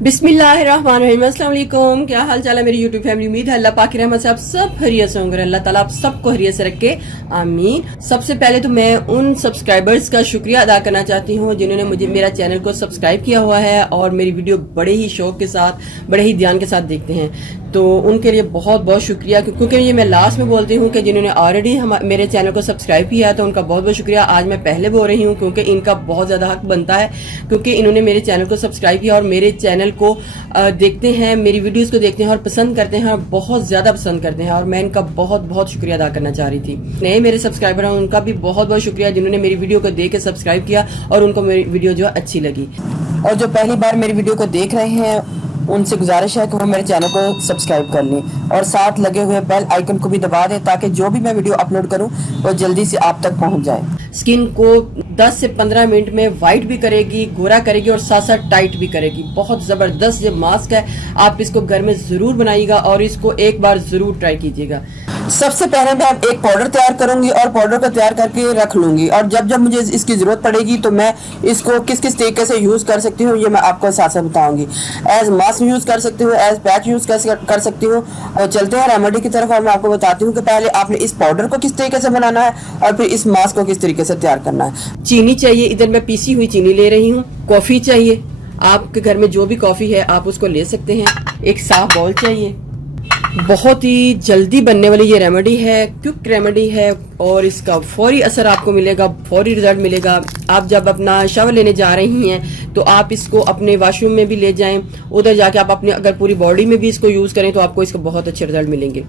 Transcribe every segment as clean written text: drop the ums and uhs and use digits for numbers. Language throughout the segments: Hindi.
बिस्मिल्लाहिर्रहमानिर्रहीम। अस्सलाम वालेकुम। क्या हाल चाल है मेरी यूट्यूब फैमिली। उम्मीद है अल्लाह पाक की रहमत से आप सब खैरियत से होंगे। अल्लाह ताला आप सबको खैरियत से रखे, आमीन। सबसे पहले तो मैं उन सब्सक्राइबर्स का शुक्रिया अदा करना चाहती हूँ जिन्होंने मुझे मेरा चैनल को सब्सक्राइब किया हुआ है और मेरी वीडियो बड़े ही शौक के साथ, बड़े ही ध्यान के साथ देखते हैं। तो उनके लिए बहुत बहुत शुक्रिया, क्योंकि ये मैं लास्ट में बोलती हूँ कि जिन्होंने ऑलरेडी मेरे चैनल को सब्सक्राइब किया है तो उनका बहुत बहुत शुक्रिया। आज मैं पहले बोल रही हूँ क्योंकि इनका बहुत ज़्यादा हक बनता है, क्योंकि इन्होंने मेरे चैनल को सब्सक्राइब किया और मेरे चैनल को देखते हैं, मेरी वीडियोस को देखते हैं और पसंद करते हैं और बहुत ज़्यादा पसंद करते हैं। और मैं इनका बहुत बहुत शुक्रिया अदा करना चाह रही थी। नए मेरे सब्सक्राइबर हैं उनका भी बहुत बहुत शुक्रिया जिन्होंने मेरी वीडियो को देख के सब्सक्राइब किया और उनको मेरी वीडियो जो अच्छी लगी। और जो पहली बार मेरी वीडियो को देख रहे हैं उनसे गुजारिश है कि वो मेरे चैनल को सब्सक्राइब कर लें और साथ लगे हुए बेल आइकन को भी दबा दें ताकि जो भी मैं वीडियो अपलोड करूं वो जल्दी से आप तक पहुंच जाए। स्किन को 10 से 15 मिनट में वाइट भी करेगी, गोरा करेगी और साथ साथ टाइट भी करेगी। बहुत ज़बरदस्त ये मास्क है, आप इसको घर में ज़रूर बनाइएगा और इसको एक बार ज़रूर ट्राई कीजिएगा। सबसे पहले मैं एक पाउडर तैयार करूंगी और पाउडर को तैयार करके रख लूंगी और जब जब मुझे इसकी ज़रूरत पड़ेगी तो मैं इसको किस किस तरीके से यूज़ कर सकती हूँ ये मैं आपको साथ साथ बताऊंगी। एज मास्क यूज़ कर सकती हूँ, एज पैच यूज़ कर सकती हूँ। और चलते हैं रेमेडी की तरफ और मैं आपको बताती हूँ कि पहले आपने इस पाउडर को किस तरीके से बनाना है और फिर इस मास्क को किस तरीके से तैयार करना है। चीनी चाहिए, इधर मैं पीसी हुई चीनी ले रही हूँ। कॉफ़ी चाहिए, आपके घर में जो भी कॉफ़ी है आप उसको ले सकते हैं। एक साफ बाउल चाहिए। बहुत ही जल्दी बनने वाली ये रेमेडी है, क्विक रेमेडी है और इसका फौरी असर आपको मिलेगा, फौरी रिजल्ट मिलेगा। आप जब अपना शावर लेने जा रही हैं तो आप इसको अपने वॉशरूम में भी ले जाएं, उधर जाके आप अपने अगर पूरी बॉडी में भी इसको यूज़ करें तो आपको इसको बहुत अच्छे रिजल्ट मिलेंगे।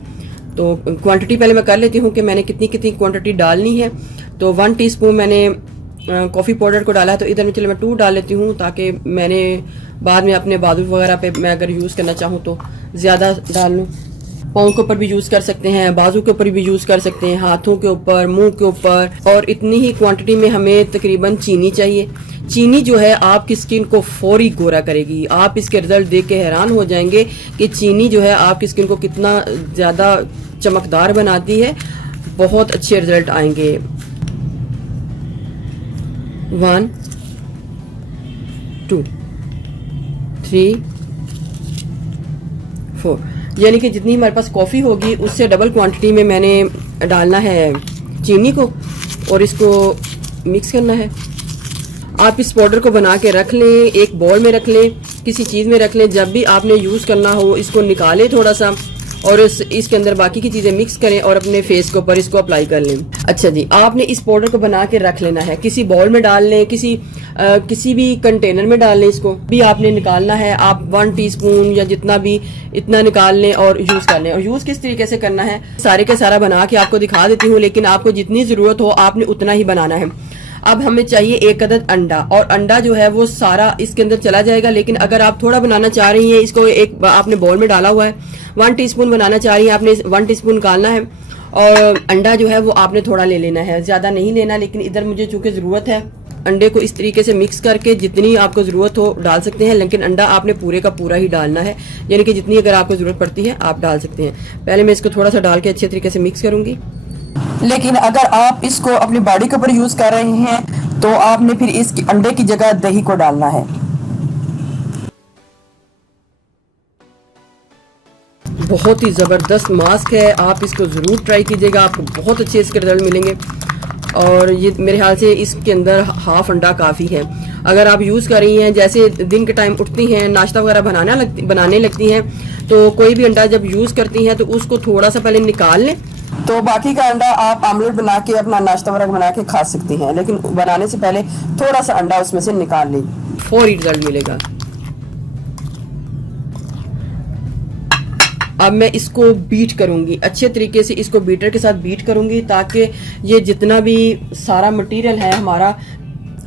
तो क्वांटिटी पहले मैं कर लेती हूँ कि मैंने कितनी कितनी क्वांटिटी डालनी है। तो 1 टीस्पून मैंने कॉफ़ी पाउडर को डाला है, तो इधर में चलो मैं 2 डाल लेती हूँ ताकि मैंने बाद में अपने बाजू वगैरह पे मैं अगर यूज़ करना चाहूँ तो ज़्यादा डाल लूँ। पाँव के ऊपर भी यूज़ कर सकते हैं, बाजू के ऊपर भी यूज़ कर सकते हैं, हाथों के ऊपर, मुंह के ऊपर। और इतनी ही क्वांटिटी में हमें तकरीबन चीनी चाहिए। चीनी जो है आपकी स्किन को फौरी गोरा करेगी। आप इसके रिजल्ट देख के हैरान हो जाएंगे कि चीनी जो है आपकी स्किन को कितना ज़्यादा चमकदार बनाती है। बहुत अच्छे रिजल्ट आएंगे। 1 2 3 4 यानी कि जितनी हमारे पास कॉफ़ी होगी उससे डबल क्वांटिटी में मैंने डालना है चीनी को और इसको मिक्स करना है। आप इस पाउडर को बना के रख लें, एक बाउल में रख लें, किसी चीज़ में रख लें। जब भी आपने यूज़ करना हो इसको निकालें थोड़ा सा और इसके अंदर बाकी की चीज़ें मिक्स करें और अपने फेस के ऊपर इसको अप्लाई कर लें। अच्छा जी, आपने इस पाउडर को बना के रख लेना है, किसी बाउल में डाल लें, किसी भी कंटेनर में डाल लें। इसको भी आपने निकालना है। आप 1 टीस्पून या जितना भी इतना निकाल लें और यूज़ कर लें। और यूज़ किस तरीके से करना है सारे के सारा बना के आपको दिखा देती हूँ, लेकिन आपको जितनी ज़रूरत हो आपने उतना ही बनाना है। अब हमें चाहिए 1 अदद अंडा और अंडा जो है वो सारा इसके अंदर चला जाएगा। लेकिन अगर आप थोड़ा बनाना चाह रही हैं, इसको एक आपने बाउल में डाला हुआ है, 1 टीस्पून बनाना चाह रही हैं, आपने 1 टीस्पून निकालना है और अंडा जो है वो आपने थोड़ा ले लेना है, ज़्यादा नहीं लेना। लेकिन इधर मुझे चूँकि ज़रूरत है, अंडे को इस तरीके से मिक्स करके जितनी आपको ज़रूरत हो डाल सकते हैं, लेकिन अंडा आपने पूरे का पूरा ही डालना है, यानी कि जितनी अगर आपको ज़रूरत पड़ती है आप डाल सकते हैं। पहले मैं इसको थोड़ा सा डाल के अच्छे तरीके से मिक्स करूँगी। लेकिन अगर आप इसको अपनी बॉडी के ऊपर यूज़ कर रहे हैं तो आपने फिर इस अंडे की जगह दही को डालना है। बहुत ही ज़बरदस्त मास्क है, आप इसको ज़रूर ट्राई कीजिएगा, आपको बहुत अच्छे इसके रिजल्ट मिलेंगे। और ये मेरे ख्याल से इसके अंदर हाफ अंडा काफ़ी है। अगर आप यूज़ कर रही हैं, जैसे दिन के टाइम उठती हैं, नाश्ता वगैरह बनाने लगती हैं, तो कोई भी अंडा जब यूज़ करती हैं तो उसको थोड़ा सा पहले निकाल लें। तो बाकी का अंडा आप आमलेट बना के अपना नाश्ता वगैरह बना के खा सकती हैं, लेकिन बनाने से पहले थोड़ा सा अंडा उसमें से निकाल लें, फौरी रिजल्ट मिलेगा। अब मैं इसको बीट करूंगी, अच्छे तरीके से इसको बीटर के साथ बीट करूंगी ताकि ये जितना भी सारा मटेरियल है हमारा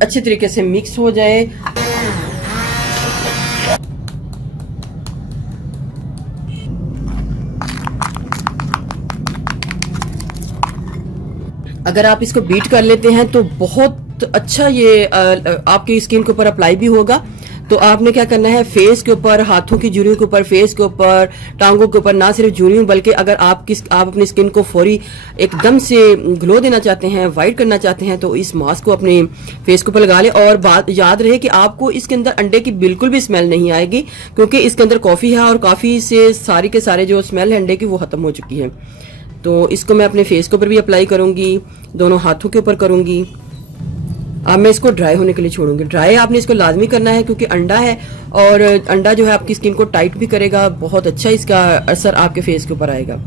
अच्छे तरीके से मिक्स हो जाए। अगर आप इसको बीट कर लेते हैं तो बहुत अच्छा ये आपकी स्किन के ऊपर अप्लाई भी होगा, तो आपने क्या करना है, फेस के ऊपर, हाथों की झुर्रियों के ऊपर, फेस के ऊपर, टांगों के ऊपर, ना सिर्फ झुर्रियों बल्कि अगर आप अपनी स्किन को फौरी एकदम से ग्लो देना चाहते हैं, वाइट करना चाहते हैं, तो इस मास्क को अपने फेस के ऊपर लगा लें। और बात याद रहे कि आपको इसके अंदर अंडे की बिल्कुल भी स्मेल नहीं आएगी, क्योंकि इसके अंदर कॉफी है और कॉफी से सारी के सारे जो स्मेल है अंडे की वो खत्म हो चुकी है। तो इसको मैं अपने फेस के ऊपर भी अप्लाई करूंगी, दोनों हाथों के ऊपर करूंगी। अब मैं इसको ड्राई होने के लिए छोड़ूंगी। ड्राई आपने इसको लाजमी करना है, क्योंकि अंडा है और अंडा जो है आपकी स्किन को टाइट भी करेगा, बहुत अच्छा इसका असर आपके फेस के ऊपर आएगा।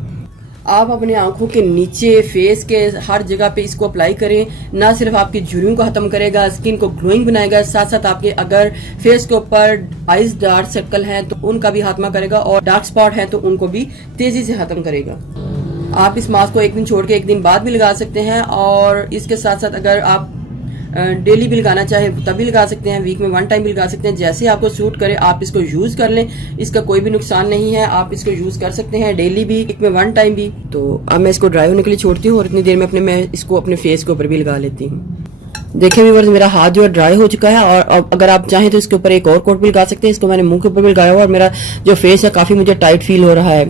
आप अपने आंखों के नीचे, फेस के हर जगह पे इसको अप्लाई करें। ना सिर्फ आपकी झुर्रियों को खत्म करेगा, स्किन को ग्लोइंग बनाएगा, साथ साथ आपके अगर फेस के ऊपर आइज डार्क सर्कल हैं तो उनका भी खात्मा करेगा, और डार्क स्पॉट हैं तो उनको भी तेजी से खत्म करेगा। आप इस मास्क को एक दिन छोड़ के एक दिन बाद भी लगा सकते हैं, और इसके साथ साथ अगर आप डेली भी लगाना चाहें तभी लगा सकते हैं, वीक में 1 टाइम भी लगा सकते हैं, जैसे आपको सूट करे आप इसको यूज कर लें। इसका कोई भी नुकसान नहीं है, आप इसको यूज कर सकते हैं डेली भी, वीक में 1 टाइम भी। तो अब मैं इसको ड्राई होने के लिए छोड़ती हूँ और इतनी देर में मैं इसको अपने फेस के ऊपर भी लगा लेती हूँ। देखिए व्यूअर्स, मेरा हाथ जो है ड्राई हो चुका है, और अगर आप चाहें तो इसके ऊपर एक और कोट भी लगा सकते हैं। इसको मैंने मुंह के ऊपर भी लगाया हुआ और मेरा जो फेस है काफी मुझे टाइट फील हो रहा है।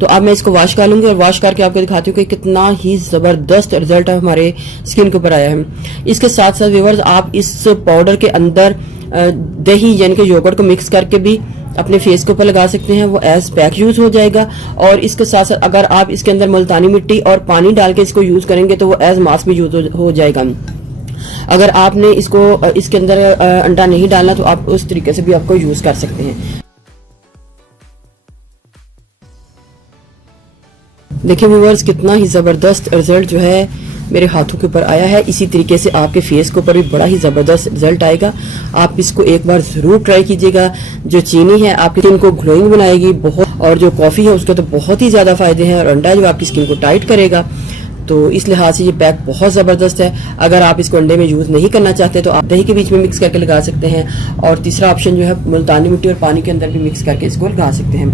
तो अब मैं इसको वॉश कर लूंगी और वॉश करके आपको दिखाती हूँ कि कितना ही जबरदस्त रिजल्ट हमारे स्किन के ऊपर आया है। इसके साथ साथ व्यूअर्स, आप इस पाउडर के अंदर दही यानी कि योगर्ट को मिक्स करके भी अपने फेस के ऊपर लगा सकते हैं, वो एज पैक यूज हो जाएगा। और इसके साथ साथ अगर आप इसके अंदर मुल्तानी मिट्टी और पानी डाल के इसको यूज करेंगे तो वो एज मास्क भी यूज हो जाएगा। अगर आपने इसके अंदर अंडा नहीं डालना तो आप उस तरीके से भी आपको यूज कर सकते हैं। देखिए व्यूअर्स, कितना ही जबरदस्त रिजल्ट जो है मेरे हाथों के ऊपर आया है। इसी तरीके से आपके फेस के ऊपर भी बड़ा ही जबरदस्त रिजल्ट आएगा। आप इसको एक बार जरूर ट्राई कीजिएगा। जो चीनी है आपकी स्किन को ग्लोइंग बनाएगी बहुत, और जो कॉफी है उसके तो बहुत ही ज्यादा फायदे हैं, और अंडा जो आपकी स्किन को टाइट करेगा। तो इस लिहाज से ये पैक बहुत ज़बरदस्त है। अगर आप इसको अंडे में यूज़ नहीं करना चाहते तो आप दही के बीच में मिक्स करके लगा सकते हैं, और तीसरा ऑप्शन जो है मुल्तानी मिट्टी और पानी के अंदर भी मिक्स करके इसको लगा सकते हैं।